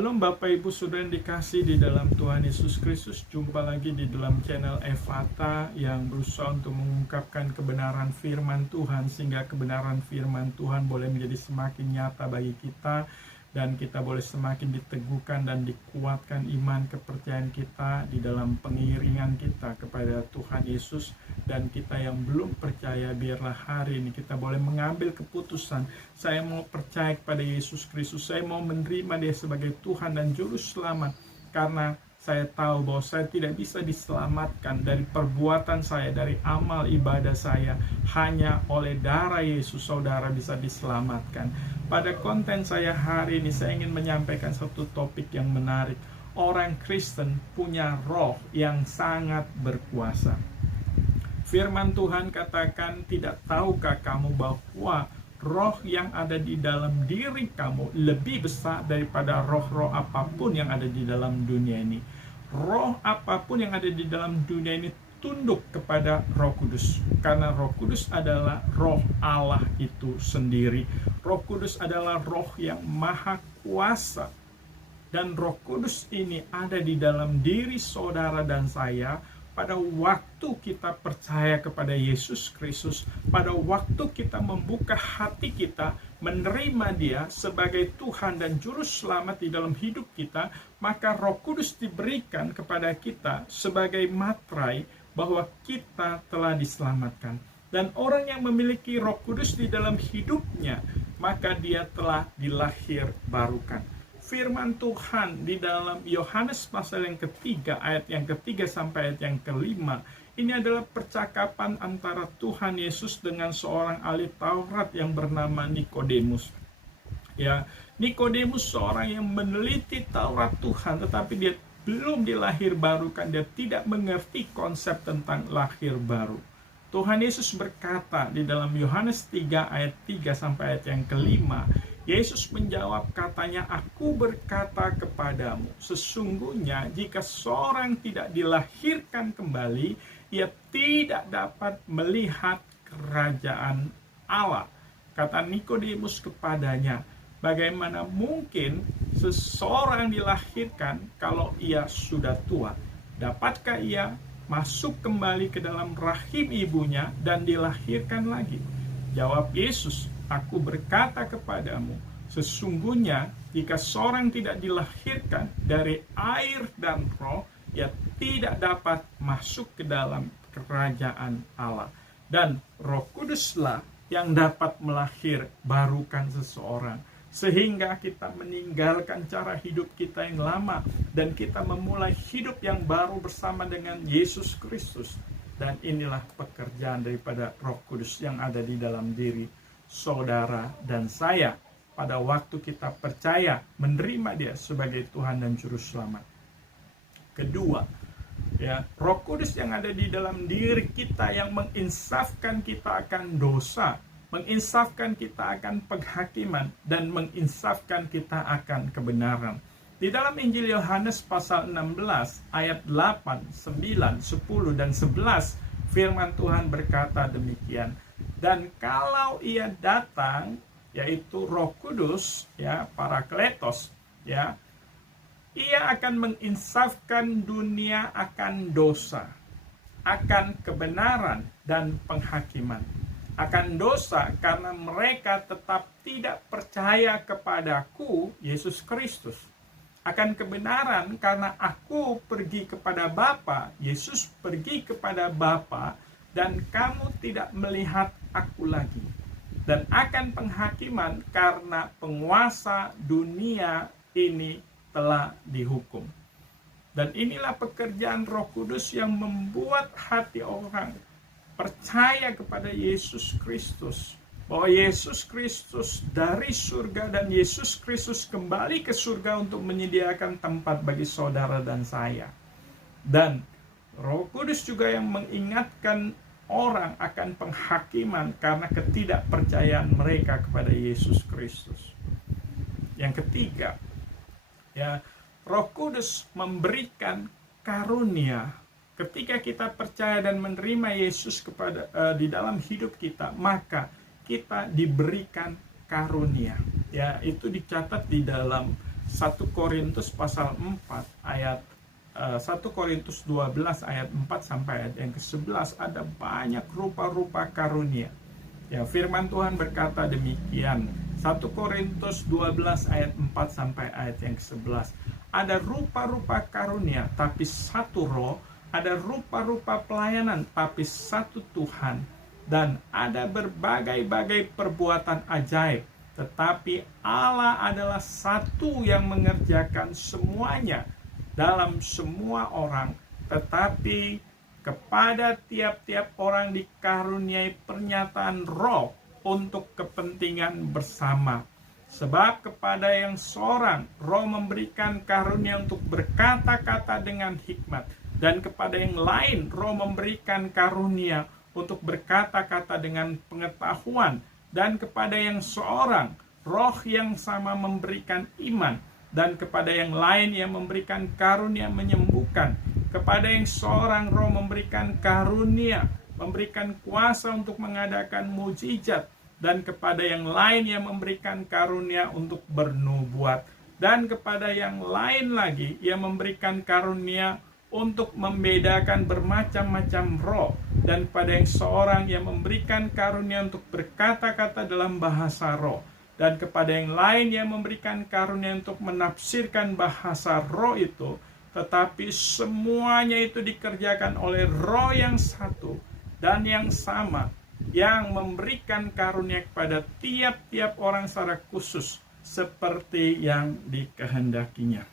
Shalom Bapak Ibu Saudara yang dikasih di dalam Tuhan Yesus Kristus. Jumpa lagi di dalam channel Efata yang berusaha untuk mengungkapkan kebenaran firman Tuhan, sehingga kebenaran firman Tuhan boleh menjadi semakin nyata bagi kita, dan kita boleh semakin diteguhkan dan dikuatkan iman kepercayaan kita di dalam pengiringan kita kepada Tuhan Yesus. Dan kita yang belum percaya, biarlah hari ini kita boleh mengambil keputusan, saya mau percaya kepada Yesus Kristus, saya mau menerima Dia sebagai Tuhan dan Juru Selamat, karena saya tahu bahwa saya tidak bisa diselamatkan dari perbuatan saya, dari amal ibadah saya. Hanya oleh darah Yesus saudara bisa diselamatkan. Pada konten saya hari ini, saya ingin menyampaikan satu topik yang menarik. Orang Kristen punya roh yang sangat berkuasa. Firman Tuhan katakan, tidak tahukah kamu bahwa roh yang ada di dalam diri kamu lebih besar daripada roh-roh apapun yang ada di dalam dunia ini. Roh apapun yang ada di dalam dunia ini tunduk kepada Roh Kudus, karena Roh Kudus adalah roh Allah itu sendiri. Roh Kudus adalah roh yang maha kuasa, dan Roh Kudus ini ada di dalam diri saudara dan saya. Pada waktu kita percaya kepada Yesus Kristus, pada waktu kita membuka hati kita, menerima Dia sebagai Tuhan dan Juru Selamat di dalam hidup kita, maka Roh Kudus diberikan kepada kita sebagai materai bahwa kita telah diselamatkan. Dan orang yang memiliki Roh Kudus di dalam hidupnya, maka dia telah dilahir barukan. Firman Tuhan di dalam Yohanes pasal yang ketiga, ayat yang ketiga sampai ayat yang kelima, ini adalah percakapan antara Tuhan Yesus dengan seorang ahli Taurat yang bernama Nikodemus. Ya, Nikodemus seorang yang meneliti Taurat Tuhan, tetapi dia belum dilahir barukan, dia tidak mengerti konsep tentang lahir baru. Tuhan Yesus berkata di dalam Yohanes 3 ayat 3 sampai ayat yang kelima, Yesus menjawab katanya, aku berkata kepadamu, sesungguhnya jika seorang tidak dilahirkan kembali, ia tidak dapat melihat kerajaan Allah. Kata Nikodemus kepadanya, bagaimana mungkin seseorang dilahirkan kalau ia sudah tua? Dapatkah ia masuk kembali ke dalam rahim ibunya dan dilahirkan lagi? Jawab Yesus, aku berkata kepadamu, sesungguhnya jika seorang tidak dilahirkan dari air dan roh, ia tidak dapat masuk ke dalam kerajaan Allah. Dan Roh Kuduslah yang dapat melahir barukan seseorang, sehingga kita meninggalkan cara hidup kita yang lama dan kita memulai hidup yang baru bersama dengan Yesus Kristus. Dan inilah pekerjaan daripada Roh Kudus yang ada di dalam diri saudara dan saya pada waktu kita percaya menerima Dia sebagai Tuhan dan Juru Selamat. Kedua, ya, Roh Kudus yang ada di dalam diri kita yang menginsafkan kita akan dosa, menginsafkan kita akan penghakiman, dan menginsafkan kita akan kebenaran. Di dalam Injil Yohanes pasal 16 ayat 8, 9, 10, dan 11 firman Tuhan berkata demikian. Dan kalau ia datang, yaitu Roh Kudus, ya, Parakletos, ya, ia akan menginsafkan dunia akan dosa, akan kebenaran dan penghakiman. Akan dosa karena mereka tetap tidak percaya kepadaku, Yesus Kristus. Akan kebenaran karena aku pergi kepada Bapa, Yesus pergi kepada Bapa, dan kamu tidak melihat aku lagi. Dan akan penghakiman karena penguasa dunia ini telah dihukum. Dan inilah pekerjaan Roh Kudus yang membuat hati orang percaya kepada Yesus Kristus, bahwa Yesus Kristus dari surga dan Yesus Kristus kembali ke surga untuk menyediakan tempat bagi saudara dan saya. Dan Roh Kudus juga yang mengingatkan orang akan penghakiman karena ketidakpercayaan mereka kepada Yesus Kristus. Yang ketiga, ya, Roh Kudus memberikan karunia. Ketika kita percaya dan menerima Yesus di dalam hidup kita, maka kita diberikan karunia. Ya, itu dicatat di dalam 1 Korintus pasal 4 ayat 1 Korintus 12 ayat 4 sampai ayat yang ke-11 ada banyak rupa-rupa karunia. Ya, firman Tuhan berkata demikian. 1 Korintus 12 ayat 4 sampai ayat yang ke-11. Ada rupa-rupa karunia tapi satu roh, ada rupa-rupa pelayanan tapi satu Tuhan, dan ada berbagai-bagai perbuatan ajaib, tetapi Allah adalah satu yang mengerjakan semuanya dalam semua orang, tetapi kepada tiap-tiap orang dikaruniai pernyataan roh untuk kepentingan bersama. Sebab kepada yang seorang roh memberikan karunia untuk berkata-kata dengan hikmat, dan kepada yang lain roh memberikan karunia untuk berkata-kata dengan pengetahuan, dan kepada yang seorang roh yang sama memberikan iman, dan kepada yang lain yang memberikan karunia menyembuhkan. Kepada yang seorang roh memberikan karunia, memberikan kuasa untuk mengadakan mujizat, dan kepada yang lain yang memberikan karunia untuk bernubuat, dan kepada yang lain lagi yang memberikan karunia untuk membedakan bermacam-macam roh, dan kepada yang seorang yang memberikan karunia untuk berkata-kata dalam bahasa roh, dan kepada yang lain yang memberikan karunia untuk menafsirkan bahasa roh itu. Tetapi semuanya itu dikerjakan oleh roh yang satu dan yang sama, yang memberikan karunia kepada tiap-tiap orang secara khusus seperti yang dikehendakinya.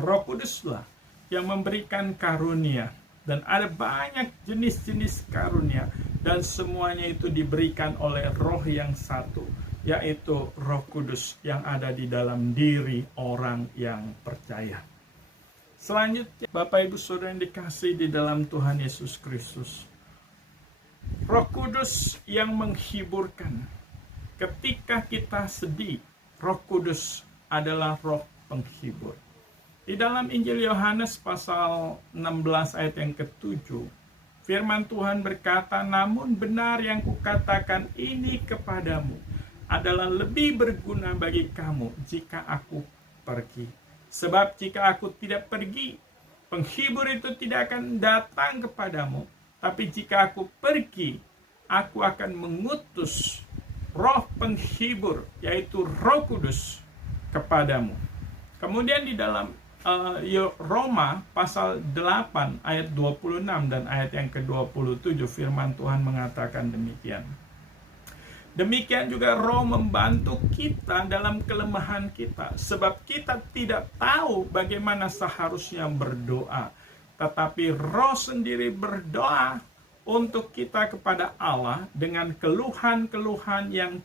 Roh Kuduslah yang memberikan karunia, dan ada banyak jenis-jenis karunia, dan semuanya itu diberikan oleh roh yang satu, yaitu Roh Kudus yang ada di dalam diri orang yang percaya. Selanjutnya, Bapak Ibu Saudara yang dikasihi di dalam Tuhan Yesus Kristus, Roh Kudus yang menghiburkan. Ketika kita sedih, Roh Kudus adalah roh penghibur. Di dalam Injil Yohanes pasal 16 ayat yang ke-7, firman Tuhan berkata, "Namun benar yang kukatakan ini kepadamu adalah lebih berguna bagi kamu jika aku pergi. Sebab jika aku tidak pergi, penghibur itu tidak akan datang kepadamu. Tapi jika aku pergi, aku akan mengutus roh penghibur, yaitu Roh Kudus, kepadamu." Kemudian di dalam Roma pasal 8 ayat 26 dan ayat yang ke-27, firman Tuhan mengatakan demikian. Demikian juga roh membantu kita dalam kelemahan kita, sebab kita tidak tahu bagaimana seharusnya berdoa. Tetapi roh sendiri berdoa untuk kita kepada Allah dengan keluhan-keluhan yang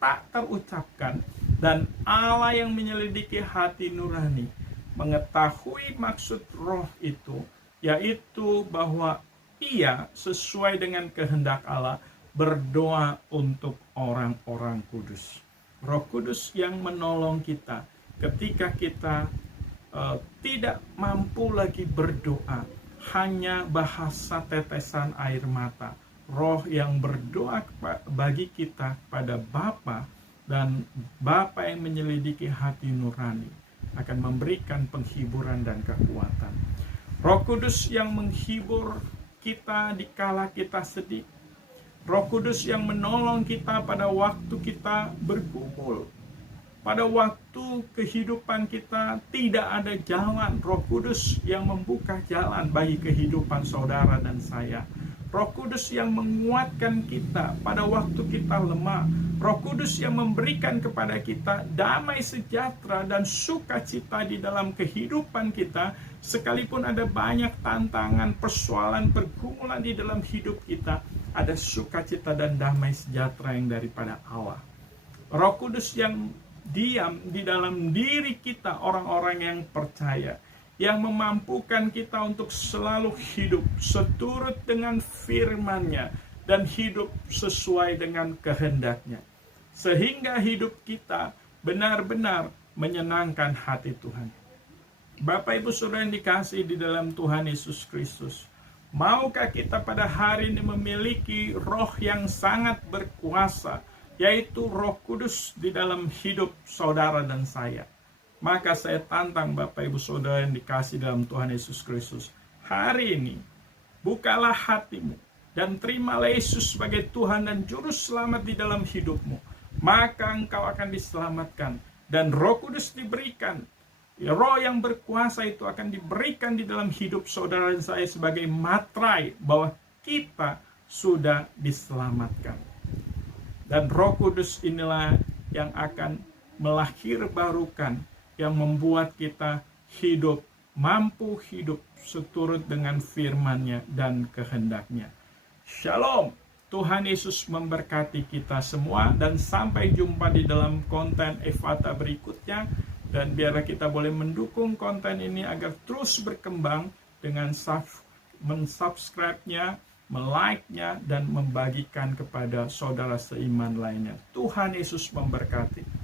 tak terucapkan. Dan Allah yang menyelidiki hati nurani mengetahui maksud roh itu, yaitu bahwa ia sesuai dengan kehendak Allah berdoa untuk orang-orang kudus. Roh Kudus yang menolong kita ketika kita tidak mampu lagi berdoa, hanya bahasa tetesan air mata. Roh yang berdoa bagi kita pada Bapa, dan Bapa yang menyelidiki hati nurani akan memberikan penghiburan dan kekuatan. Roh Kudus yang menghibur kita dikala kita sedih. Roh Kudus yang menolong kita pada waktu kita bergumul. Pada waktu kehidupan kita tidak ada jalan, Roh Kudus yang membuka jalan bagi kehidupan saudara dan saya. Roh Kudus yang menguatkan kita pada waktu kita lemah. Roh Kudus yang memberikan kepada kita damai sejahtera dan sukacita di dalam kehidupan kita, sekalipun ada banyak tantangan, persoalan, pergumulan di dalam hidup kita, ada sukacita dan damai sejahtera yang daripada Allah. Roh Kudus yang diam di dalam diri kita, orang-orang yang percaya, yang memampukan kita untuk selalu hidup seturut dengan firman-Nya dan hidup sesuai dengan kehendak-Nya, sehingga hidup kita benar-benar menyenangkan hati Tuhan. Bapak Ibu Saudara yang dikasihi di dalam Tuhan Yesus Kristus, maukah kita pada hari ini memiliki roh yang sangat berkuasa, yaitu Roh Kudus di dalam hidup saudara dan saya? Maka saya tantang Bapak Ibu Saudara yang dikasih dalam Tuhan Yesus Kristus, hari ini bukalah hatimu dan terimalah Yesus sebagai Tuhan dan Juru Selamat di dalam hidupmu. Maka engkau akan diselamatkan dan Roh Kudus diberikan. Roh yang berkuasa itu akan diberikan di dalam hidup saudara dan saya sebagai materai bahwa kita sudah diselamatkan. Dan Roh Kudus inilah yang akan melahirbarukan, yang membuat kita hidup, mampu hidup seturut dengan firman-Nya dan kehendak-Nya. Shalom. Tuhan Yesus memberkati kita semua dan sampai jumpa di dalam konten Efata berikutnya. Dan biarlah kita boleh mendukung konten ini agar terus berkembang dengan mensubscribe-nya, melike-nya, dan membagikan kepada saudara seiman lainnya. Tuhan Yesus memberkati.